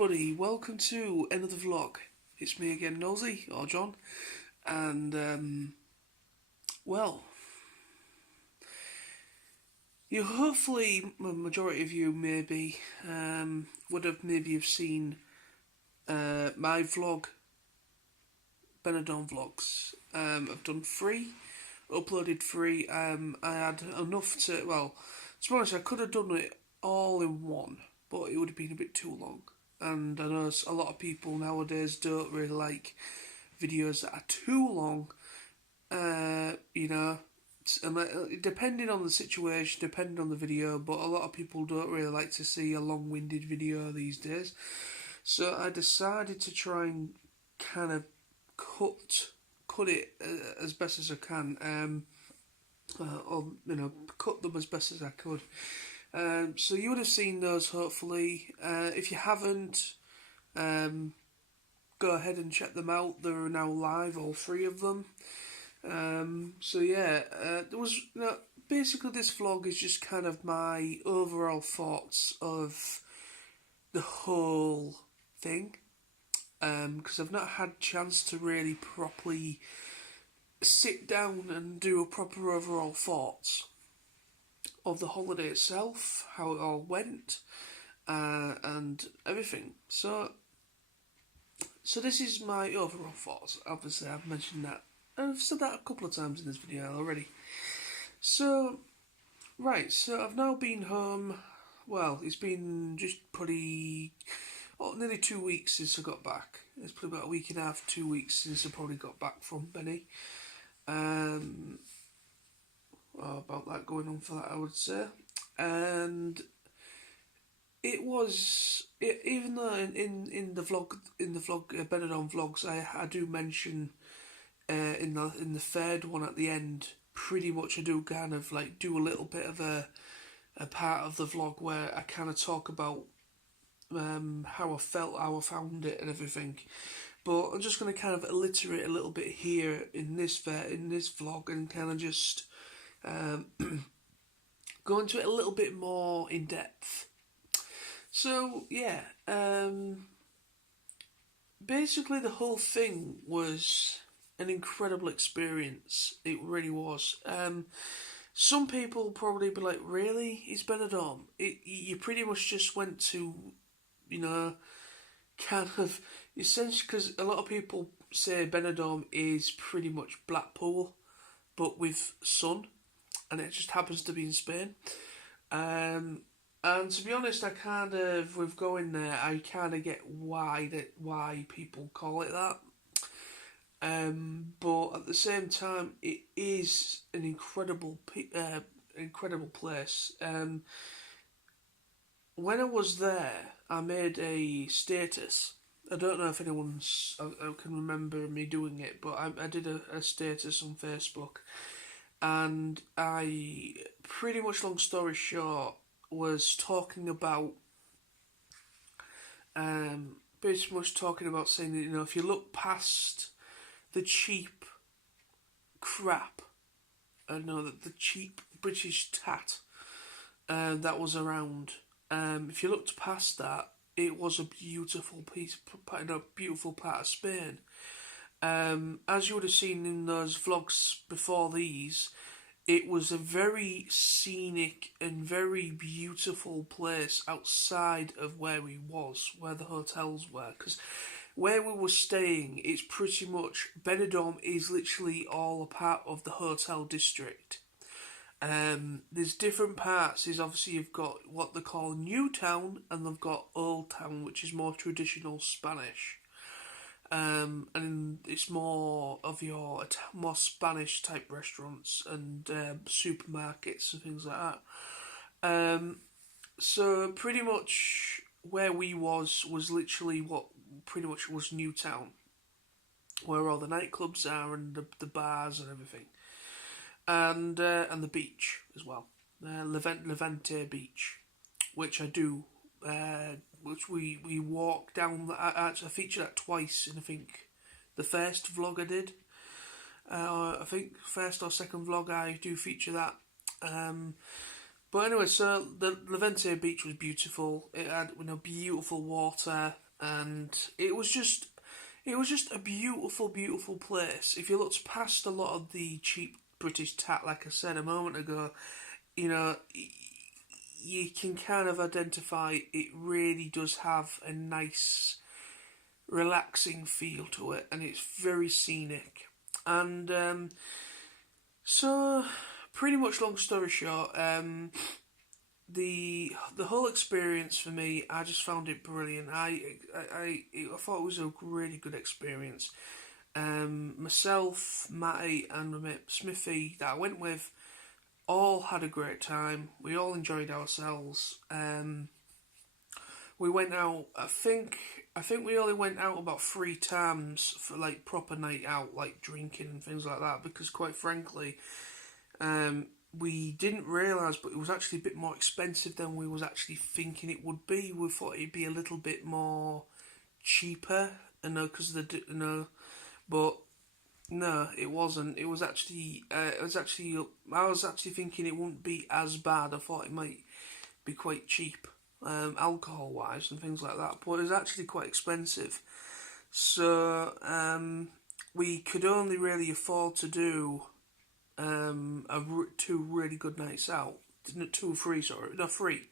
everybody, welcome to another vlog. It's me again, Nosy, or John, and well, you hopefully, a majority of you maybe, would have seen my vlog, Benidorm vlogs. I've done 3, uploaded 3. I had enough to, well, to be honest, I could have done it all in one, but it would have been a bit too long. And I know a lot of people nowadays don't really like videos that are too long. Depending on the situation, depending on the video, but a lot of people don't really like to see a long-winded video these days. So I decided to try and kind of cut it as best as I can, cut them as best as I could. So you would have seen those hopefully. If you haven't, go ahead and check them out. They're now live, all 3 of them. There was basically this vlog is just kind of my overall thoughts of the whole thing, because I've not had a chance to really properly sit down and do a proper overall thoughts of the holiday itself, how it all went, and everything. So this is my overall thoughts. Obviously, I've mentioned that. I've said that a couple of times in this video already. So I've now been home. Well, it's been just nearly 2 weeks since I got back. It's probably about a week and a half, 2 weeks since I probably got back from Benny. About that going on for that, I would say. And it was even though in the vlog Benidorm vlogs I do mention in the third one at the end, pretty much I do kind of like do a little bit of a part of the vlog where I kind of talk about how I felt, how I found it, and everything. But I'm just going to kind of alliterate a little bit here in this vlog and kind of just go into it a little bit more in depth. So yeah, basically the whole thing was an incredible experience. It really was. Some people probably be like, really? It's Benidorm? You pretty much just went to, kind of, essentially, because a lot of people say Benidorm is pretty much Blackpool, but with sun, and it just happens to be in Spain. And to be honest, I kind of, with going there, I kind of get why people call it that. But at the same time, it is an incredible place. When I was there, I made a status. I don't know if I can remember me doing it, but I did a status on Facebook, and I pretty much, long story short, was talking about pretty much talking about saying that, if you look past the cheap crap, the cheap British tat that was around, if you looked past that, it was a beautiful beautiful part of Spain. As you would have seen in those vlogs before these, it was a very scenic and very beautiful place outside of where the hotels were. Because where we were staying, it's pretty much, Benidorm is literally all a part of the hotel district. There's different parts. There's obviously, you've got what they call New Town, and they've got Old Town, which is more traditional Spanish. And it's more of your more Spanish type restaurants and supermarkets and things like that. So pretty much where we was literally what pretty much was New Town, where all the nightclubs are and the bars and everything, and the beach as well, Levante Beach, which I do. Which we walked down. I featured that twice in, I think, the first vlog I did. I think first or second vlog I do feature that. But anyway, so the Levante Beach was beautiful. It had beautiful water. and it was just a beautiful, beautiful place. If you looked past a lot of the cheap British tat, like I said a moment ago, you know, you can kind of identify it really does have a nice, relaxing feel to it, and it's very scenic. And so, pretty much, long story short, the whole experience for me, I just found it brilliant. I thought it was a really good experience. Myself, Matty, and my mate Smithy that I went with all had a great time. We all enjoyed ourselves. We went out. I think we only went out about 3 times for like proper night out, like drinking and things like that. Because quite frankly, we didn't realise, but it was actually a bit more expensive than we was actually thinking it would be. We thought it'd be a little bit more cheaper, because but no, it wasn't. It was actually, I was actually thinking it wouldn't be as bad. I thought it might be quite cheap, alcohol wise and things like that, but it was actually quite expensive. So we could only really afford to do 2 really good nights out. Two, three, sorry, no, 3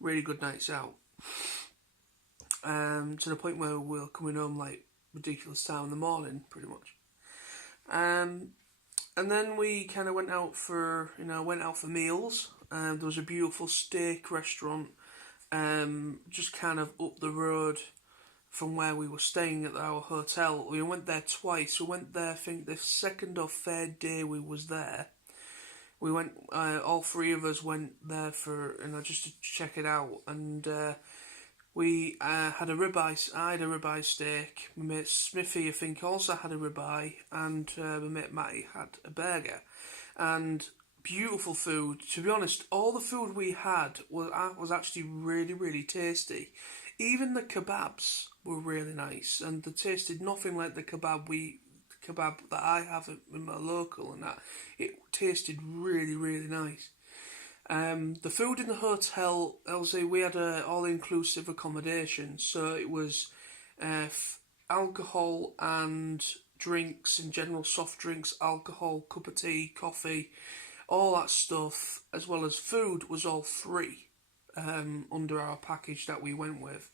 really good nights out. To the point where we were coming home like ridiculous time in the morning, pretty much. And then we kind of went out for meals. There was a beautiful steak restaurant, just kind of up the road from where we were staying at our hotel. We went there twice. We went there, I think, the second or third day we was there. We went, all 3 of us went there for, just to check it out, and we had a ribeye. I had a ribeye steak. My mate Smithy, I think, also had a ribeye, and my mate Matty had a burger, and beautiful food. To be honest, all the food we had was actually really, really tasty. Even the kebabs were really nice, and they tasted nothing like the kebab that I have in my local, and that it tasted really, really nice. The food in the hotel, obviously, we had a all-inclusive accommodation, so it was alcohol and drinks in general, soft drinks, alcohol, cup of tea, coffee, all that stuff, as well as food, was all free under our package that we went with.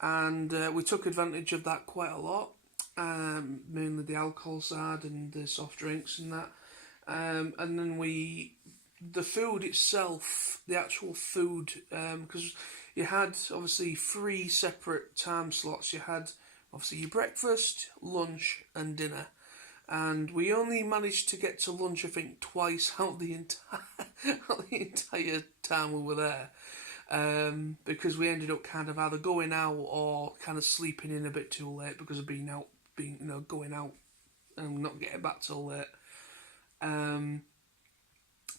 And we took advantage of that quite a lot, mainly the alcohol side and the soft drinks and that. And then the food itself, the actual food, because you had obviously 3 separate time slots. You had obviously your breakfast, lunch, and dinner. And we only managed to get to lunch, I think, twice out the entire time we were there. Because we ended up kind of either going out or kind of sleeping in a bit too late because of going out and not getting back till late.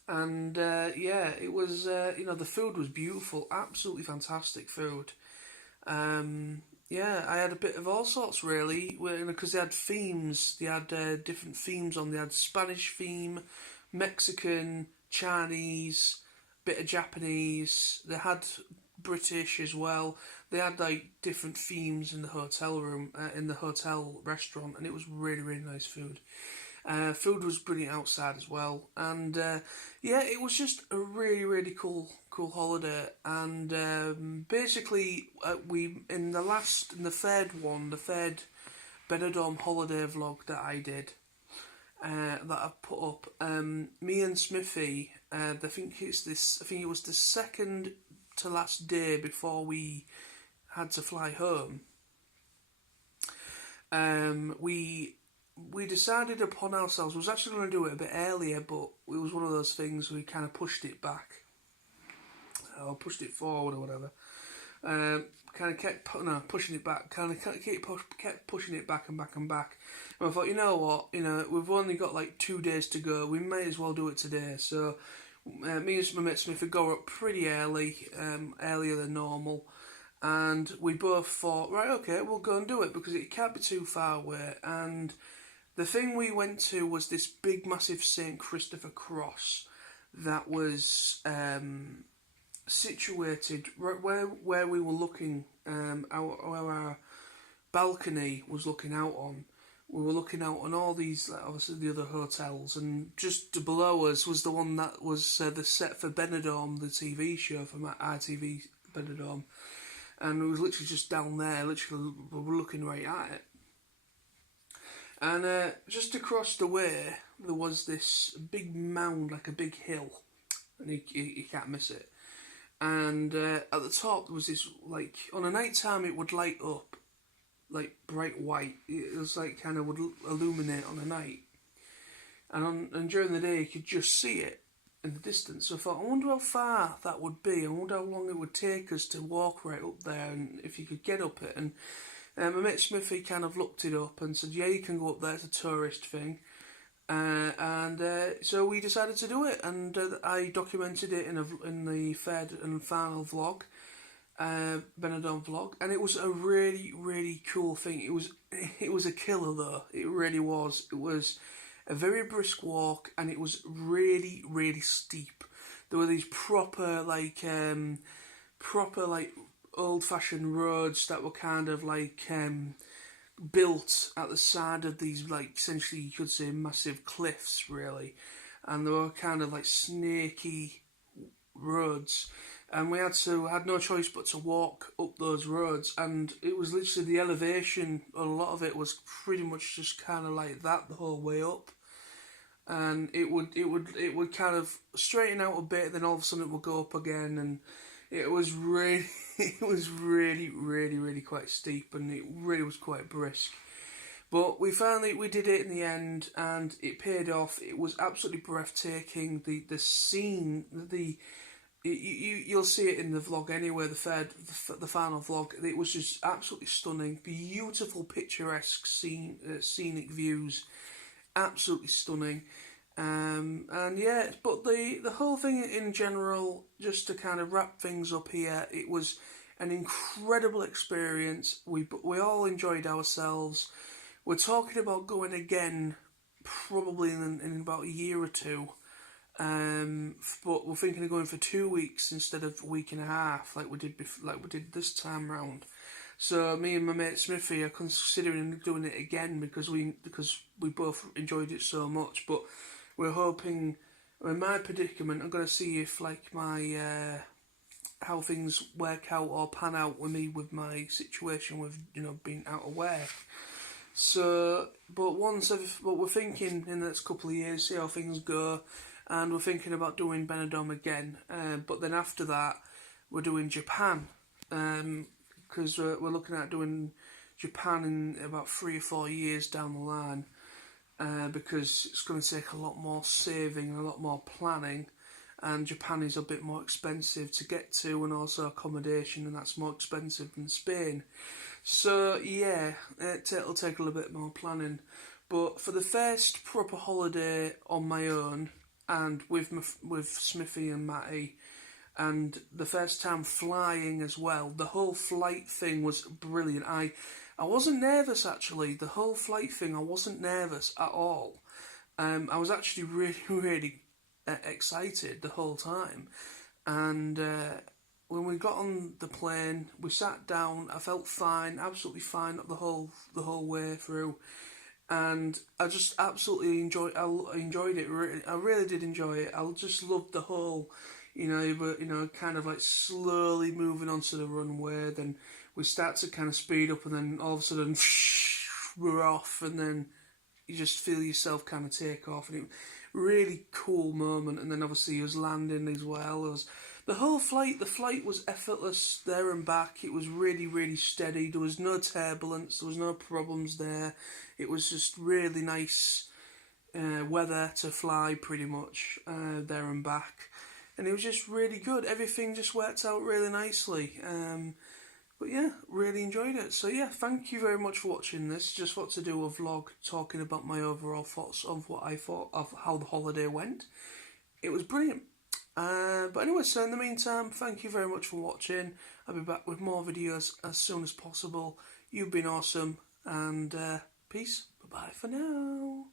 It was, the food was beautiful, absolutely fantastic food. I had a bit of all sorts really, because they had themes. They had different themes on. They had Spanish theme, Mexican, Chinese, bit of Japanese. They had British as well. They had like different themes in the hotel room, in the hotel restaurant, and it was really, really nice food. Food was brilliant outside as well, and it was just a really, really cool holiday. And basically, we in the third Benidorm holiday vlog that I did, that I put up. Me and Smithy, I think it was the second to last day before we had to fly home. We decided upon ourselves. We was actually going to do it a bit earlier, but it was one of those things we kind of pushed it back, or pushed it forward or whatever. Kind of kept pushing it back. Kept pushing it back and back and back. And I thought, you know what? We've only got like 2 days to go. We may as well do it today. So me and my mate Smith would go up pretty early, earlier than normal. And we both thought, right, okay, we'll go and do it because it can't be too far away. And the thing we went to was this big, massive St. Christopher cross that was situated right where we were looking, where our balcony was looking out on. We were looking out on all these, like, obviously the other hotels, and just below us was the one that was the set for Benidorm, the TV show from ITV Benidorm, and it was literally just down there. Literally, we were looking right at it. And just across the way, there was this big mound, like a big hill, and you can't miss it. And at the top there was this, like, on a night time it would light up like bright white. It was like kind of would illuminate on a night, and during the day you could just see it in the distance. So I thought, I wonder how far that would be. I wonder how long it would take us to walk right up there, and if you could get up it. And my mate Smithy kind of looked it up and said, yeah, you can go up there. It's a tourist thing. So we decided to do it, and I documented it in the third and final vlog. Benidorm vlog, and it was a really, really cool thing. It was a killer though. It really was. It was a very brisk walk, and it was really, really steep. There were these proper old-fashioned roads that were kind of like built at the side of these, like, essentially you could say massive cliffs, really, and they were kind of like snaky roads. And we had no choice but to walk up those roads, and it was literally the elevation. A lot of it was pretty much just kind of like that the whole way up, and it would kind of straighten out a bit. Then all of a sudden it would go up again, and it was really really quite steep, and it really was quite brisk. But we did it in the end, and it paid off. It was absolutely breathtaking. The scene, you'll see it in the vlog anyway, the final vlog. It was just absolutely stunning. Beautiful, picturesque scenic views. Absolutely stunning. And yeah, but the whole thing in general, just to kind of wrap things up here, it was an incredible experience. We all enjoyed ourselves. We're talking about going again, probably in about a year or two. But we're thinking of going for 2 weeks instead of a week and a half, like we did this time round. So me and my mate Smithy are considering doing it again because we both enjoyed it so much. But we're hoping, in my predicament, I'm going to see if, like, my how things work out or pan out with me with my situation with, being out of work. So, but we're thinking in the next couple of years, see how things go. And we're thinking about doing Benidorm again. But then after that, we're doing Japan. Because we're looking at doing Japan in about 3 or 4 years down the line. Because it's going to take a lot more saving and a lot more planning. And Japan is a bit more expensive to get to, and also accommodation, and that's more expensive than Spain. So yeah, it'll take a little bit more planning. But for the first proper holiday on my own, and with Smithy and Matty, and the first time flying as well, the whole flight thing was brilliant. I wasn't nervous, actually. The whole flight thing, I wasn't nervous at all. I was actually really, really excited the whole time. And when we got on the plane, we sat down. I felt fine, absolutely fine the whole way through. And I just absolutely enjoyed it. I really did enjoy it. I just loved the whole, kind of like slowly moving onto the runway. Then we start to kind of speed up, and then all of a sudden we're off, and then you just feel yourself kind of take off, and it really cool moment. And then obviously it was landing as well. It was the whole flight. The flight was effortless there and back. It was really, really steady. There was no turbulence. There was no problems there. It was just really nice weather to fly, pretty much there and back, and it was just really good. Everything just worked out really nicely. But yeah, really enjoyed it. So yeah, thank you very much for watching this. Just want to do a vlog talking about my overall thoughts of what I thought of how the holiday went. It was brilliant. But anyway, so in the meantime, thank you very much for watching. I'll be back with more videos as soon as possible. You've been awesome, and peace. Bye-bye for now.